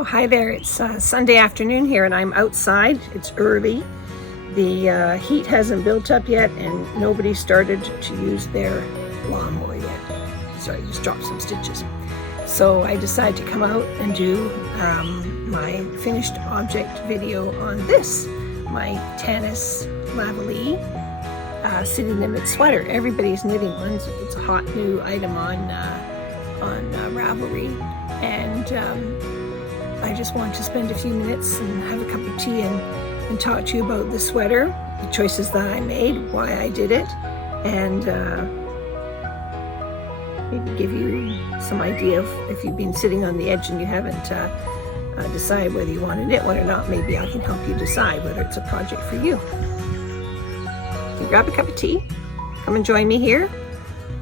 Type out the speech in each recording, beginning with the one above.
Oh, hi there. It's Sunday afternoon here and I'm outside. It's early. The heat hasn't built up yet and nobody started to use their lawnmower yet. Sorry, just dropped some stitches. So I decided to come out and do my finished object video on this, my Tanis Lavallee City Limit sweater. Everybody's knitting one. It's a hot new item on Ravelry, and I just wanted to spend a few minutes and have a cup of tea and talk to you about the sweater, the choices that I made, why I did it, and maybe give you some idea of if you've been sitting on the edge and you haven't decided whether you want to knit one or not. Maybe I can help you decide whether it's a project for you. So grab a cup of tea, come and join me here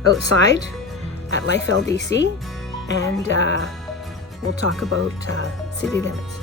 outside at Life LDC, and we'll talk about city limits.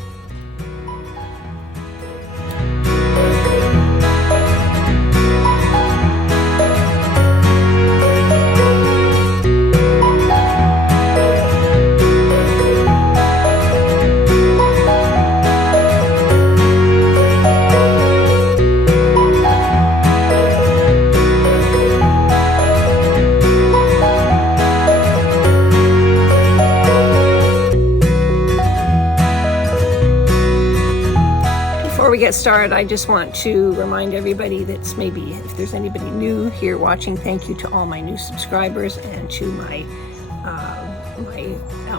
Before we get started, I just want to remind everybody that's maybe, if there's anybody new here watching, thank you to all my new subscribers and to my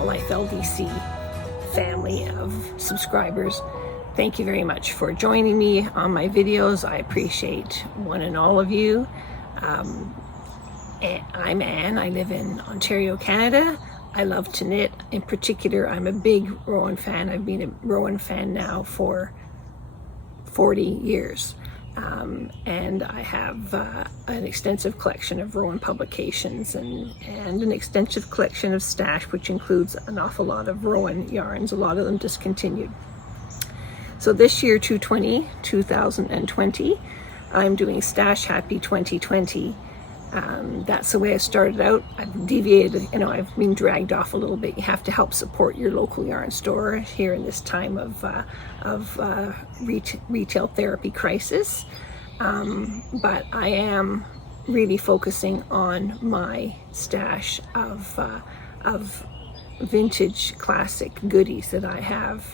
Life LDC family of subscribers. Thank you very much for joining me on my videos. I appreciate one and all of you. I'm Anne. I live in Ontario, Canada. I love to knit. In particular, I'm a big Rowan fan. I've been a Rowan fan now for 40 years, and I have an extensive collection of Rowan publications and an extensive collection of stash, which includes an awful lot of Rowan yarns, a lot of them discontinued. So this year, 2020, I'm doing Stash Happy 2020. That's the way I started out. I've deviated, I've been dragged off a little bit. You have to help support your local yarn store here in this time of retail therapy crisis. But I am really focusing on my stash of vintage classic goodies that I have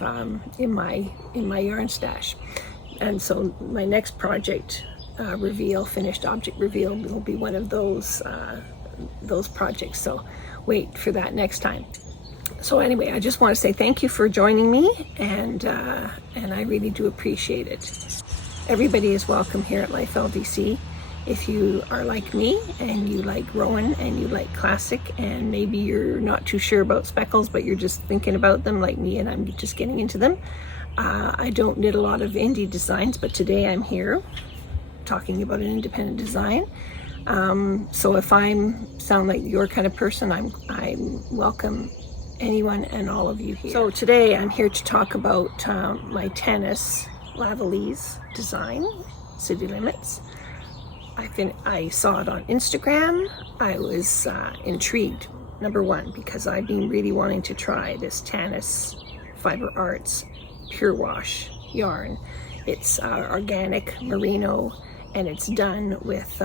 in my yarn stash. And so my next project finished object reveal will be one of those projects, so wait for that next time. So anyway, I just want to say thank you for joining me, and I really do appreciate it. Everybody is welcome here at Life LDC. If you are like me and you like Rowan and you like classic, and maybe you're not too sure about speckles but you're just thinking about them like me and I'm just getting into them. I don't knit a lot of indie designs, but today I'm here talking about an independent design. So if I sound like your kind of person, I welcome anyone and all of you here. So today I'm here to talk about my Tanis Lavallee's design, City Limits. I saw it on Instagram. I was intrigued, number one, because I've been really wanting to try this Tanis Fiber Arts Purewash yarn. It's organic merino, and it's done with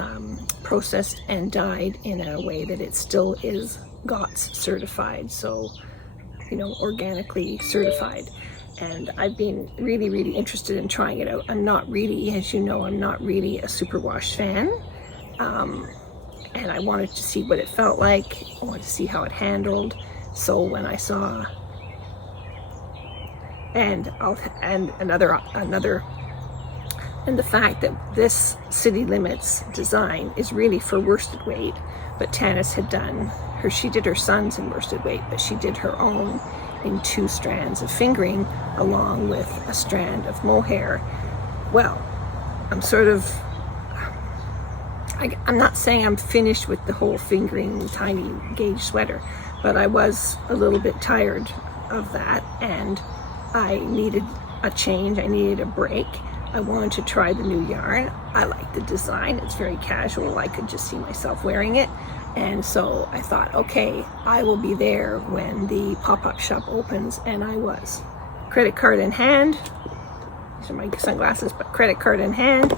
processed and dyed in a way that it still is GOTS certified, so organically certified. And I've been really, really interested in trying it out. I'm not really, as you know, I'm not really a superwash fan, and I wanted to see what it felt like. I wanted to see how it handled. So when I saw, and the fact that this City Limits design is really for worsted weight, but Tanis she did her son's in worsted weight, but she did her own in 2 strands of fingering along with a strand of mohair. Well, I'm not saying I'm finished with the whole fingering tiny gauge sweater, but I was a little bit tired of that, and I needed a change. I needed a break. I wanted to try the new yarn. I like the design. It's very casual. I could just see myself wearing it. And so I thought, okay, I will be there when the pop-up shop opens, and I was. credit card in hand. These are my sunglasses, but credit card in hand.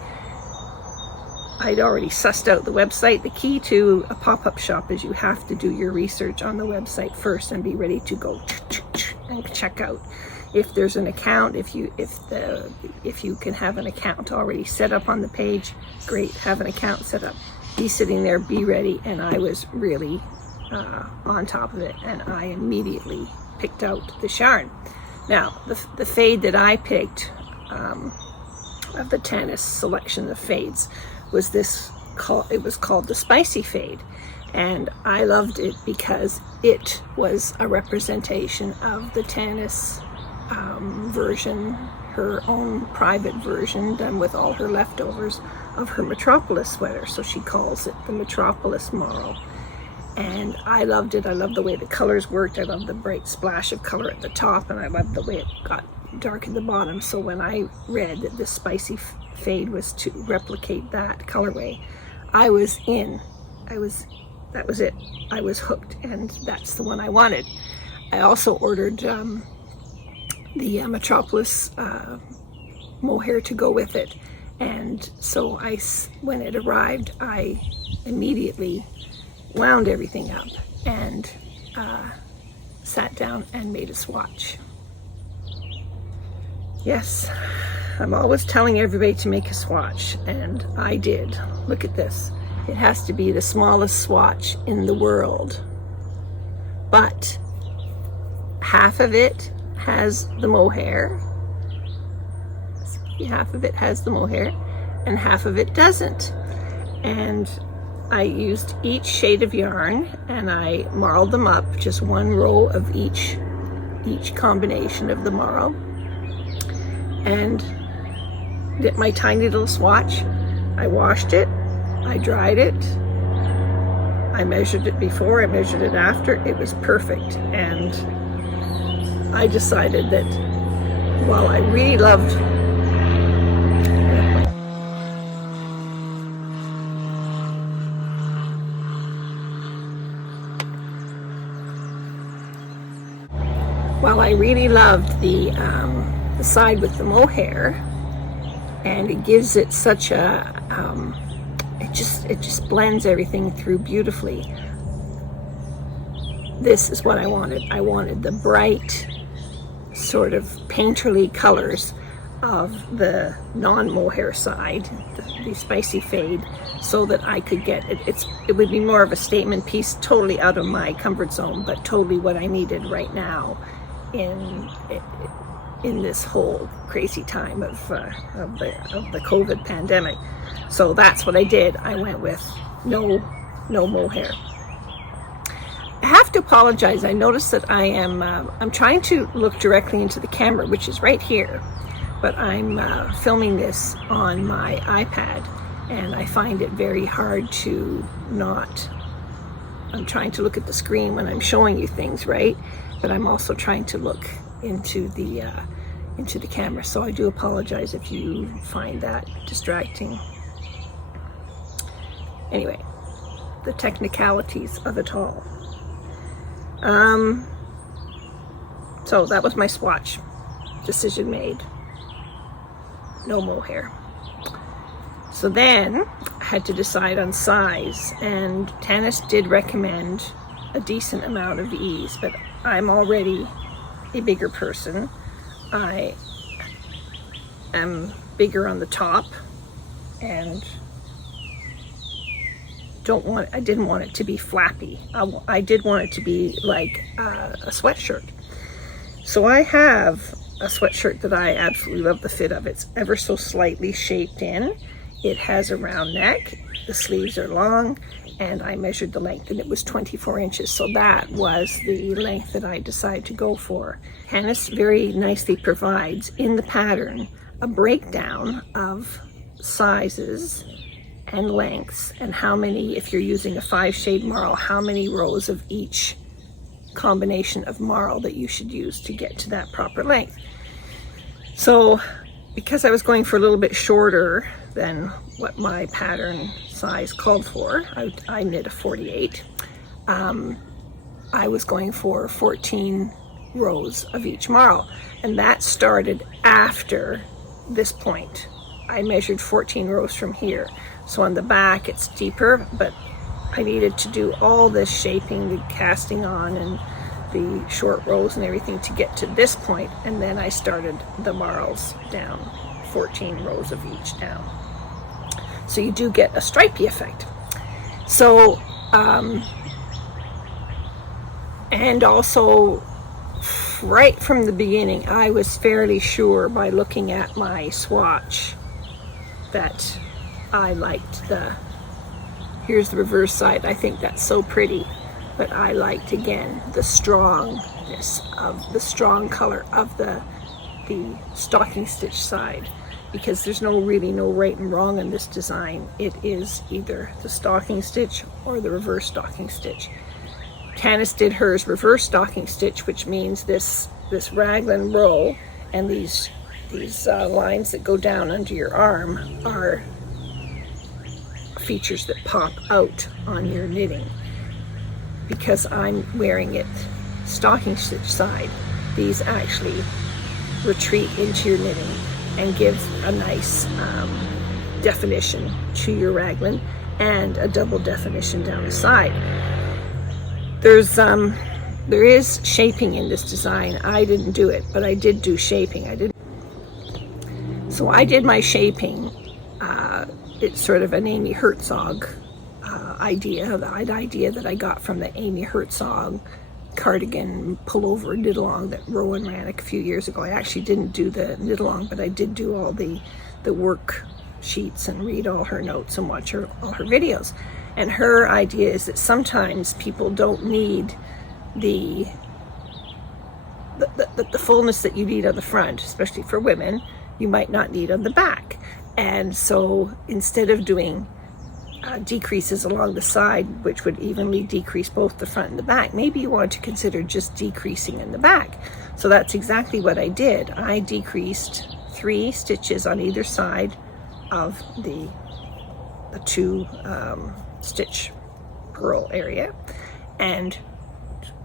I'd already sussed out the website. The key to a pop-up shop is you have to do your research on the website first and be ready to go and check out. If there's an account, if you can have an account already set up on the page, great, have an account set up. Be sitting there, be ready, and I was really on top of it, and I immediately picked out this yarn. Now, the fade that I picked of the Tanis selection of fades was it was called the Spicy Fade, and I loved it because it was a representation of the Tanis version, her own private version done with all her leftovers of her Metropolis sweater. So she calls it the Metropolis Marl, and I loved it. I loved the way the colors worked. I loved the bright splash of color at the top, and I loved the way it got dark at the bottom. So when I read that the Spicy Fade was to replicate that colorway, I was in. That was it. I was hooked, and that's the one I wanted. I also ordered the Metropolis mohair to go with it, and so when it arrived, I immediately wound everything up and sat down and made a swatch. Yes, I'm always telling everybody to make a swatch, and I did. Look at this. It has to be the smallest swatch in the world, but half of it has the mohair. Half of it has the mohair and half of it doesn't. And I used each shade of yarn and I marled them up, just one row of each combination of the marl, and did my tiny little swatch. I washed it, I dried it, I measured it before, I measured it after. It was perfect, and I decided that while I really loved the side with the mohair, and it gives it such a it just blends everything through beautifully. This is what I wanted. I wanted the bright, sort of painterly colors of the non-mohair side, the Spicy Fade, so that I could get it. It would be more of a statement piece, totally out of my comfort zone, but totally what I needed right now in this whole crazy time of the COVID pandemic. So that's what I did. I went with no mohair. I have to apologize. I noticed that I'm trying to look directly into the camera, which is right here, but I'm filming this on my iPad, and I find it very hard to not. I'm trying to look at the screen when I'm showing you things, right? But I'm also trying to look into the camera. So I do apologize if you find that distracting. Anyway, the technicalities of it all. So that was my swatch. Decision made. No mohair. So then I had to decide on size, and Tanis did recommend a decent amount of ease, but I'm already a bigger person. I am bigger on the top, and I didn't want it to be flappy. I did want it to be like a sweatshirt. So I have a sweatshirt that I absolutely love the fit of. It's ever so slightly shaped in. It has a round neck, the sleeves are long, and I measured the length, and it was 24 inches. So that was the length that I decided to go for. Tanis very nicely provides in the pattern a breakdown of sizes and lengths, and how many, if you're using a 5-shade marl, how many rows of each combination of marl that you should use to get to that proper length. So because I was going for a little bit shorter than what my pattern size called for, I knit a 48. I was going for 14 rows of each marl, and that started after this point. I measured 14 rows from here. So on the back it's deeper, but I needed to do all this shaping, the casting on and the short rows and everything to get to this point, and then I started the marls down, 14 rows of each down. So you do get a stripey effect. So and also right from the beginning I was fairly sure by looking at my swatch that I liked here's the reverse side. I think that's so pretty, but I liked again the strongness of the strong color of the stocking stitch side, because there's really no right and wrong in this design. It is either the stocking stitch or the reverse stocking stitch. Tanis did hers reverse stocking stitch, which means this raglan row and these lines that go down under your arm are features that pop out on your knitting. Because I'm wearing it stocking stitch side, these actually retreat into your knitting and give a nice definition to your raglan and a double definition down the side. There is shaping in this design. I didn't do it, but I did do shaping. So I did my shaping. It's sort of an Amy Herzog idea, the idea that I got from the Amy Herzog cardigan pullover knit along that Rowan ran a few years ago. I actually didn't do the knit along, but I did do all the work sheets and read all her notes and watch all her videos. And her idea is that sometimes people don't need the fullness that you need on the front, especially for women, you might not need on the back. And so instead of doing decreases along the side, which would evenly decrease both the front and the back, maybe you want to consider just decreasing in the back. So that's exactly what I did. I decreased 3 stitches on either side of the 2 stitch purl area and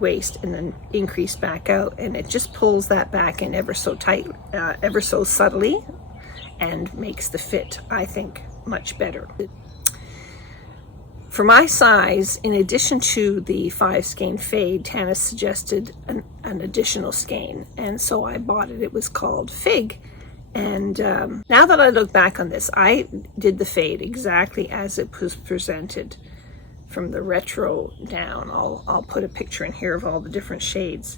waist, and then increase back out, and it just pulls that back in ever so tight, ever so subtly, and makes the fit, I think, much better. For my size, in addition to the 5 skein fade, Tanis suggested an additional skein, and so I bought it. It was called Fig. And now that I look back on this, I did the fade exactly as it was presented from the retro down. I'll put a picture in here of all the different shades.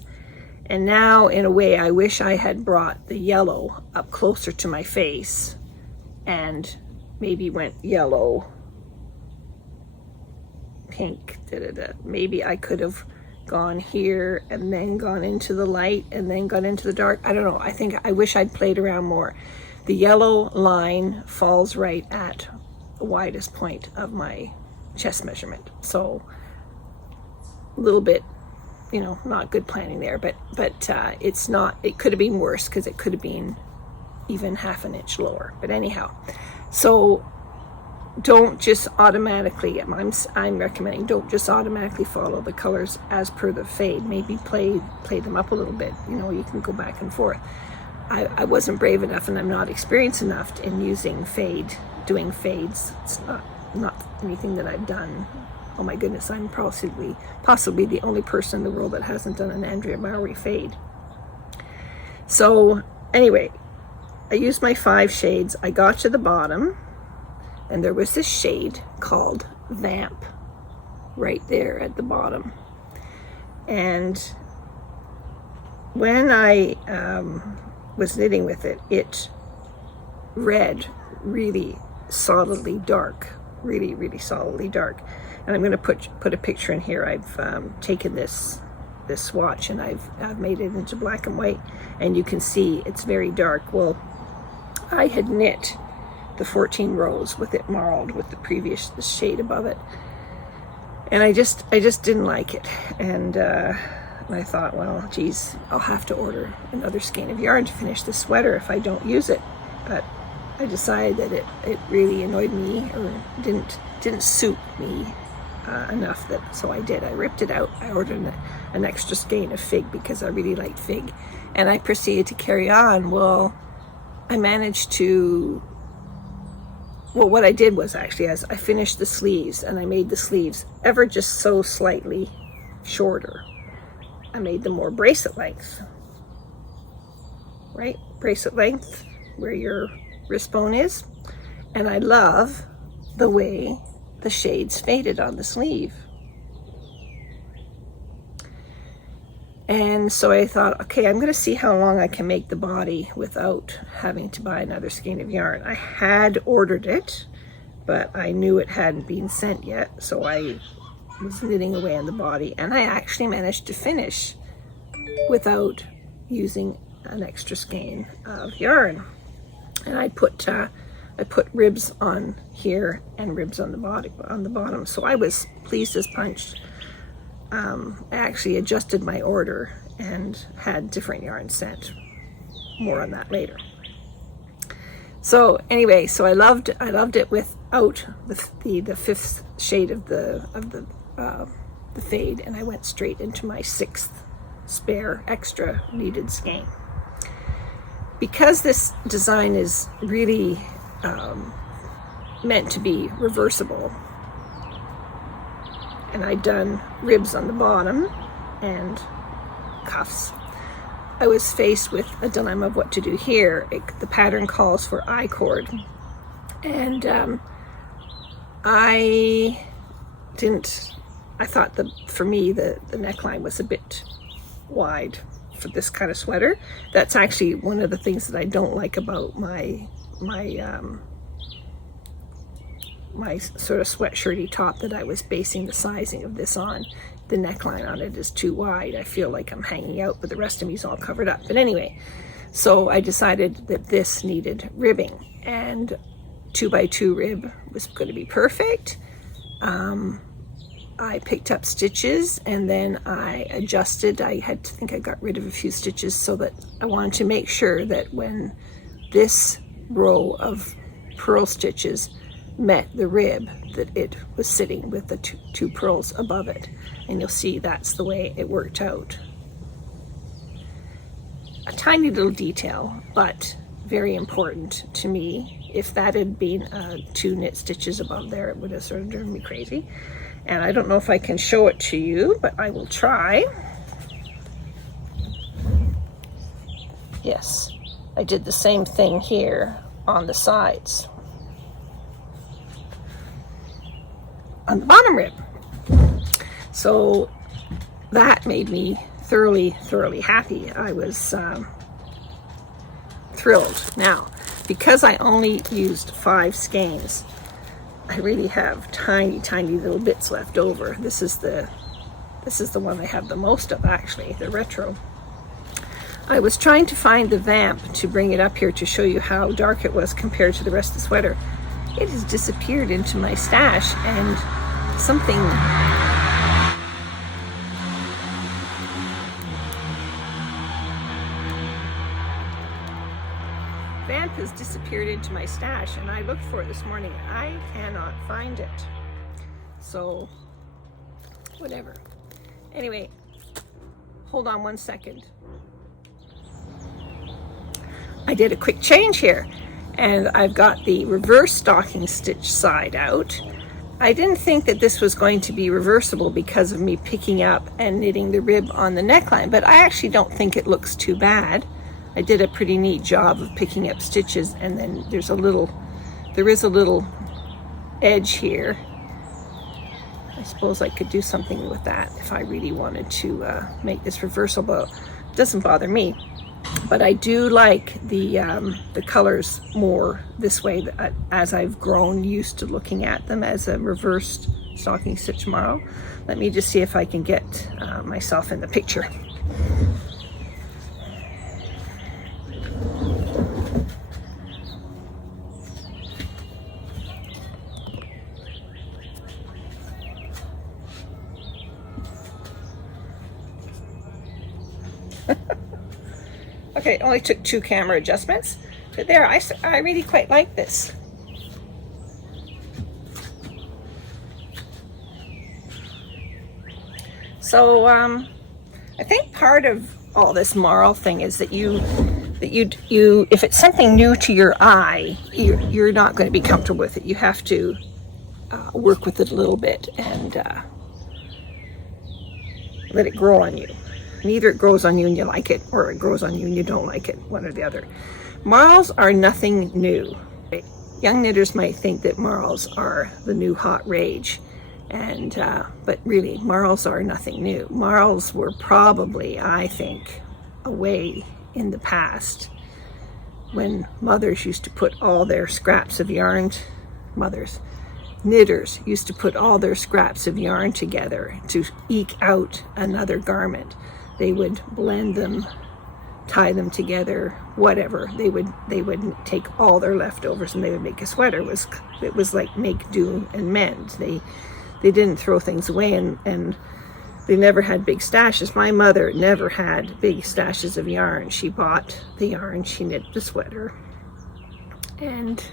And now, in a way, I wish I had brought the yellow up closer to my face and maybe went yellow, pink, Maybe I could have gone here and then gone into the light and then gone into the dark. I don't know. I wish I'd played around more. The yellow line falls right at the widest point of my chest measurement. So a little bit, not good planning there, but it's not, it could have been worse because it could have been even half an inch lower. But anyhow, so don't just automatically, I'm recommending, don't just automatically follow the colors as per the fade. Maybe play them up a little bit. You can go back and forth. I wasn't brave enough, and I'm not experienced enough in doing fades. It's not anything that I've done. Oh my goodness, I'm possibly the only person in the world that hasn't done an Andrea Mowry fade. So anyway, I used my 5 shades. I got to the bottom, and there was this shade called Vamp right there at the bottom. And when I was knitting with it, it read really solidly dark, really solidly dark. And I'm going to put a picture in here. I've taken this swatch and I've made it into black and white, and you can see it's very dark. Well, I had knit the 14 rows with it marled with the shade above it, and I just didn't like it, and I thought, well, geez, I'll have to order another skein of yarn to finish the sweater if I don't use it. But I decided that it really annoyed me, or didn't suit me enough, so I ripped it out. I ordered an extra skein of fig because I really like fig. And I proceeded to carry on. Well, I managed to, well, what I did was actually, as I finished the sleeves and I made the sleeves ever just so slightly shorter, I made them more bracelet length, right? Bracelet length where your wrist bone is. And I love the way the shades faded on the sleeve. And so I thought, okay, I'm going to see how long I can make the body without having to buy another skein of yarn. I had ordered it, but I knew it hadn't been sent yet, so I was knitting away on the body, and I actually managed to finish without using an extra skein of yarn. And I put ribs on here and ribs on the bottom. So I was pleased as punch. I actually adjusted my order and had different yarn sent. More on that later. So anyway, so I loved it without the fifth shade of the fade, and I went straight into my sixth spare extra needed skein. Because this design is really meant to be reversible, and I'd done ribs on the bottom and cuffs, I was faced with a dilemma of what to do here. The pattern calls for I-cord, and I thought that for me the neckline was a bit wide for this kind of sweater. That's actually one of the things that I don't like about my sort of sweatshirty top that I was basing the sizing of this on. The neckline on it is too wide. I feel like I'm hanging out, but the rest of me is all covered up. But anyway, so I decided that this needed ribbing, and 2x2 rib was going to be perfect. I picked up stitches, and then I adjusted. I got rid of a few stitches so that I wanted to make sure that when this row of purl stitches met the rib, that it was sitting with the two purls above it. And you'll see that's the way it worked out. A tiny little detail, but very important to me. If that had been 2 knit stitches above there, it would have sort of driven me crazy. And I don't know if I can show it to you, but I will try. Yes, I did the same thing here on the sides. On the bottom rib. So that made me thoroughly happy. I was thrilled. Now, because I only used 5 skeins, I really have tiny little bits left over. This is the one I have the most of, actually, the retro. I was trying to find the vamp to bring it up here to show you how dark it was compared to the rest of the sweater. It has disappeared into my stash, and something vamp has disappeared into my stash, and I looked for it this morning. I cannot find it. So whatever. Anyway, hold on one second. I did a quick change here, and I've got the reverse stocking stitch side out. I didn't think that this was going to be reversible because of me picking up and knitting the rib on the neckline, but I actually don't think it looks too bad. I did a pretty neat job of picking up stitches, and then there is a little edge here. I suppose I could do something with that if I really wanted to make this reversible. It doesn't bother me. But I do like the colors more this way, as I've grown used to looking at them as a reversed stocking stitch tomorrow. Let me just see if I can get myself in the picture. Okay, it only took 2 camera adjustments, but there, I really quite like this. So I think part of all this marl thing is that you if it's something new to your eye, you're not going to be comfortable with it. You have to work with it a little bit and let it grow on you. And either it grows on you and you like it, or it grows on you and you don't like it, one or the other. Marls are nothing new. Young knitters might think that marls are the new hot rage, and but really marls are nothing new. Marls were probably, I think, a way in the past when mothers used to put all their scraps of yarn, knitters used to put all their scraps of yarn together to eke out another garment. They would blend them, tie them together, whatever. They would take all their leftovers and they would make a sweater. It was like make, do, and mend. They didn't throw things away, and they never had big stashes. My mother never had big stashes of yarn. She bought the yarn, she knit the sweater, and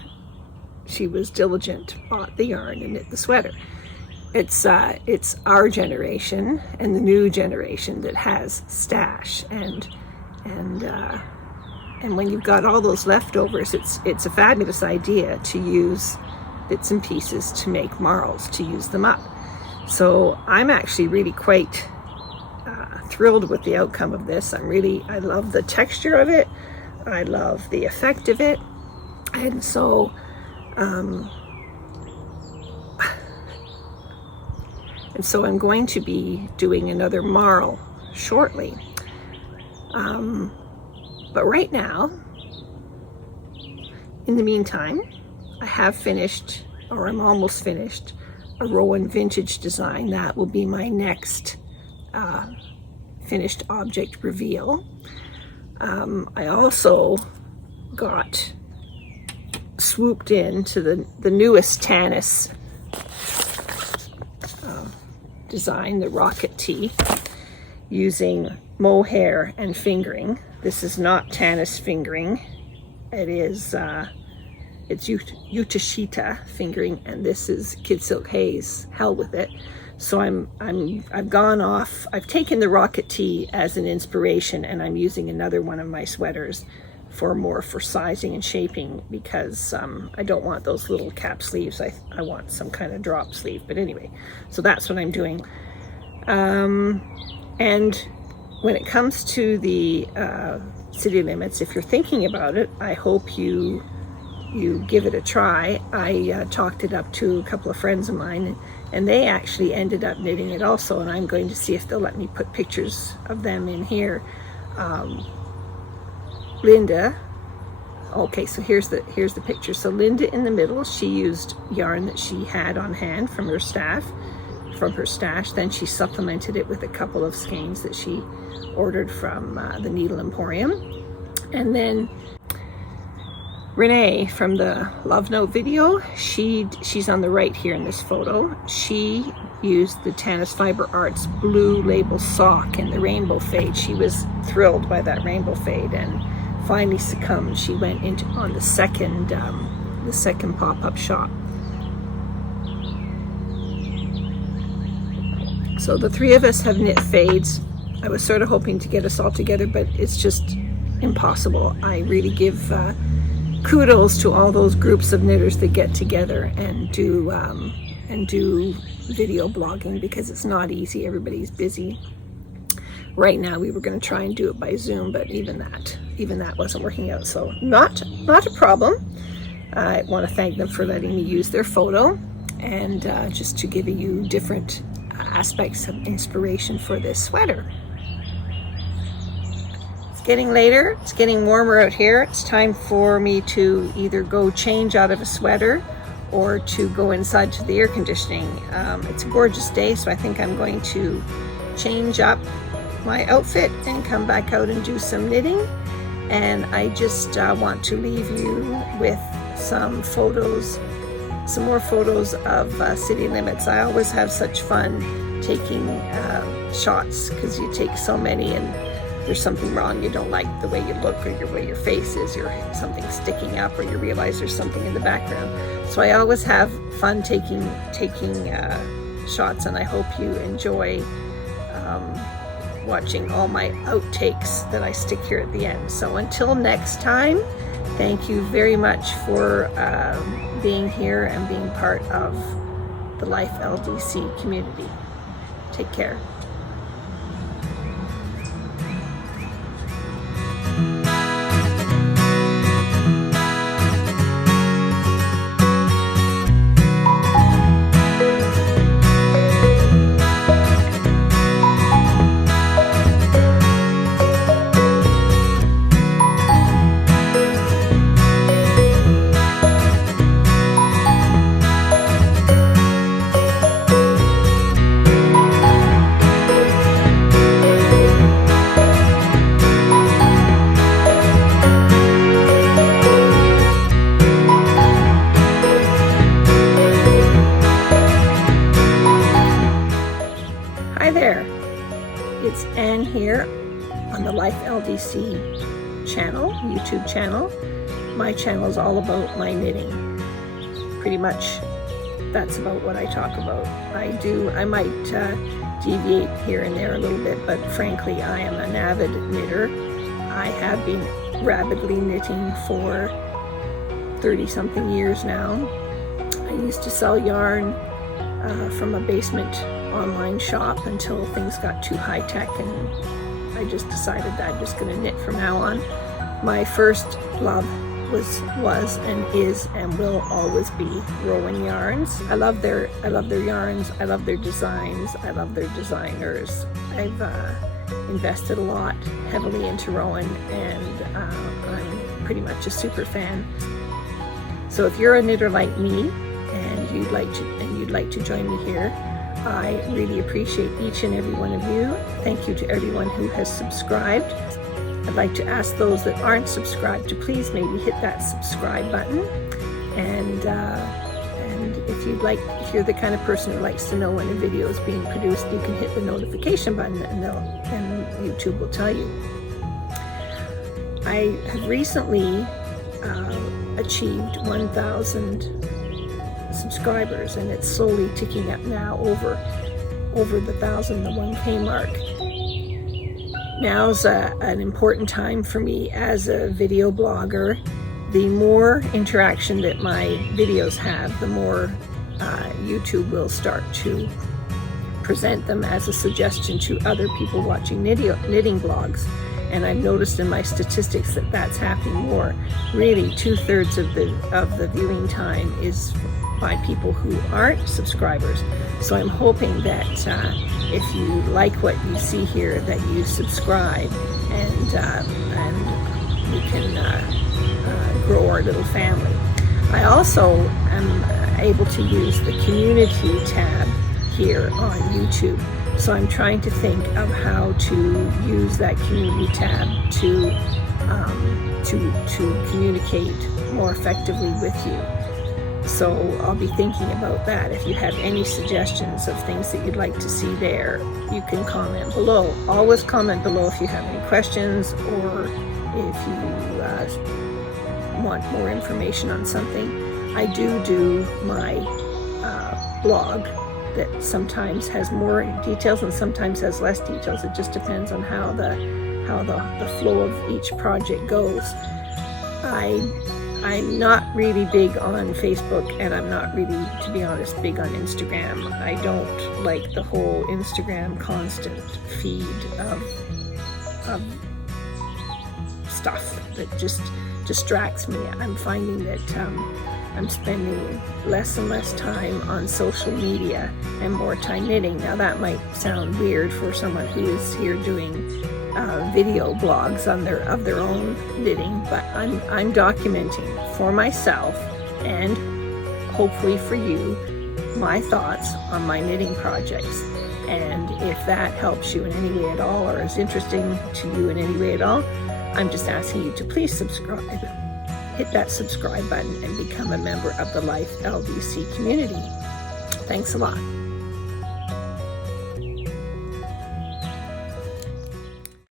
she was diligent, bought the yarn and knit the sweater. It's our generation and the new generation that has stash, and when you've got all those leftovers, it's a fabulous idea to use bits and pieces to make marls, to use them up. So I'm actually really quite thrilled with the outcome of this. I love the texture of it. I love the effect of it, and so I'm going to be doing another marl shortly. But right now, in the meantime, I have finished, or I'm almost finished, a Rowan vintage design. That will be my next finished object reveal. I also got swooped into the newest Tanis design, the Rocket Tee, using mohair and fingering. This is not Tanis fingering. It is it's Utashita fingering, and this is Kid Silk Haze. Hell with it. So I've gone off. I've taken the Rocket Tee as an inspiration, and I'm using another one of my sweaters for sizing and shaping, because I don't want those little cap sleeves. I want some kind of drop sleeve. But anyway, so that's what I'm doing. And when it comes to the city limits, if you're thinking about it, I hope you give it a try. I talked it up to a couple of friends of mine, and they actually ended up knitting it also, and I'm going to see if they'll let me put pictures of them in here. Linda, okay, so here's the picture. So Linda in the middle, she used yarn that she had on hand from her stash. Then she supplemented it with a couple of skeins that she ordered from the Needle Emporium. And then Renee from the Love Note video, she's on the right here in this photo. She used the Tanis Fiber Arts blue label sock in the rainbow fade. She was thrilled by that rainbow fade and finally succumbed. She went into on the second pop-up shop. So the three of us have knit fades. I was sort of hoping to get us all together, but it's just impossible. I really give kudos to all those groups of knitters that get together and do video blogging, because it's not easy. Everybody's busy. Right now we were going to try and do it by Zoom, but even that wasn't working out. So not a problem. I want to thank them for letting me use their photo, and just to give you different aspects of inspiration for this sweater. It's getting later, it's getting warmer out here. It's time for me to either go change out of a sweater or to go inside to the air conditioning. It's a gorgeous day, so I think I'm going to change up my outfit and come back out and do some knitting. And I just want to leave you with some more photos of city limits. I always have such fun taking shots, because you take so many and there's something wrong. You don't like the way you look, or the way your face is, or something sticking up, or you realize there's something in the background. So I always have fun taking shots, and I hope you enjoy watching all my outtakes that I stick here at the end. So until next time, thank you very much for being here and being part of the Life LDC community. Take care. Hi there, it's Anne here on the Life LDC channel, YouTube channel. My channel is all about my knitting. Pretty much that's about what I talk about. I might deviate here and there a little bit, but frankly I am an avid knitter. I have been rapidly knitting for 30-something years now. I used to sell yarn from a basement online shop until things got too high-tech, and I just decided that I'm just going to knit from now on. My first love was and is and will always be Rowan yarns. I love their yarns, I love their designs, I love their designers. I've invested a lot heavily into Rowan, and I'm pretty much a super fan. So if you're a knitter like me and you'd like to join me here, I really appreciate each and every one of you. Thank you to everyone who has subscribed. I'd like to ask those that aren't subscribed to please maybe hit that subscribe button. And if you're the kind of person who likes to know when a video is being produced, you can hit the notification button, and YouTube will tell you. I have recently achieved 1,000 subscribers, and it's slowly ticking up now over the 1,000, the 1K mark. Now's an important time for me as a video blogger. The more interaction that my videos have, the more YouTube will start to present them as a suggestion to other people watching knitting blogs. And I've noticed in my statistics that that's happening more. Really, 2/3 of the viewing time is by people who aren't subscribers. So I'm hoping that if you like what you see here, that you subscribe, and we can grow our little family. I also am able to use the community tab here on YouTube. So I'm trying to think of how to use that community tab to communicate more effectively with you. So I'll be thinking about that. If you have any suggestions of things that you'd like to see there, you can comment below. Always comment below if you have any questions, or if you want more information on something. I do my blog that sometimes has more details and sometimes has less details. It just depends on how the flow of each project goes. I'm not really big on Facebook, and I'm not really, to be honest, big on Instagram. I don't like the whole Instagram constant feed of stuff that just distracts me. I'm finding that I'm spending less and less time on social media and more time knitting. Now that might sound weird for someone who is here doing video blogs of their own knitting, but I'm documenting for myself and hopefully for you my thoughts on my knitting projects. And if that helps you in any way at all, or is interesting to you in any way at all, I'm just asking you to please subscribe. Hit that subscribe button and become a member of the Life LDC community. Thanks a lot.